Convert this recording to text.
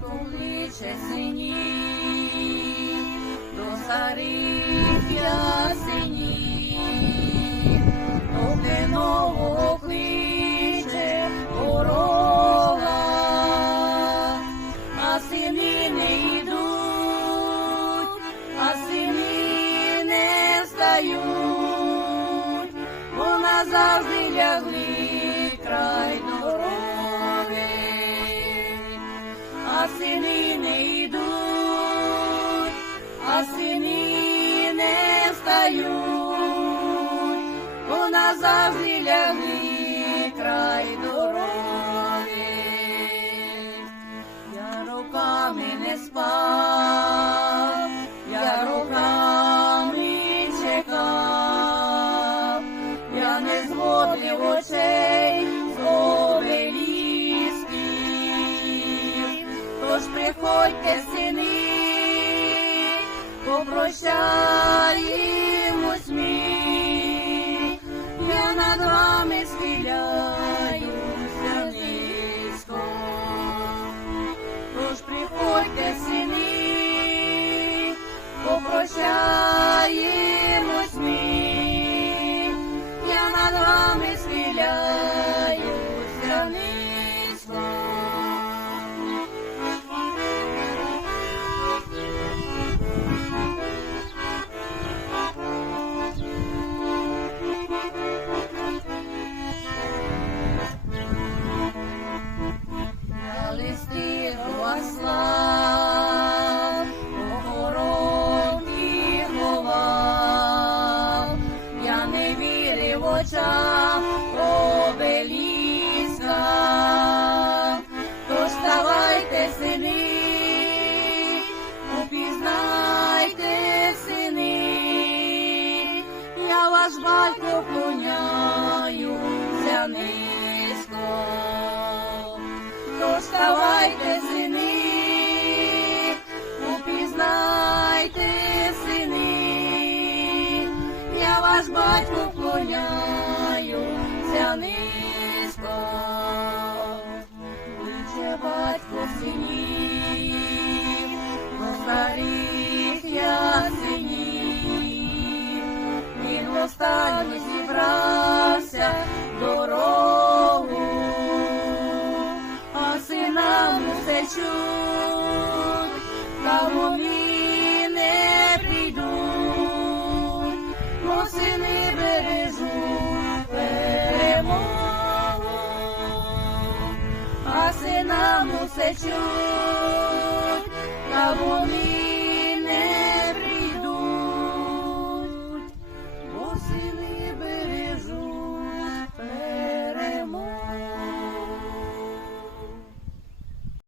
кличе синів, до царів ясенів, до винового кличе корова, а сини не йдуть, а сини не встають, бо назавжди лягли. Не стають, бо назавжди лягли край дороги. Я роками не спав, я роками чекав, я не зводив очей з обелісків. Тож приходьте, сини, попрощаємось попрощаємось очам обеліска. Тож ставайте, сини, упізнайте, сини, я ваш батько клоняюся низько. Низько. Кличе батько синів, до старих ясенів, він востаннє зібрався дорогу а синам усе чуть, та вони vamos hechos.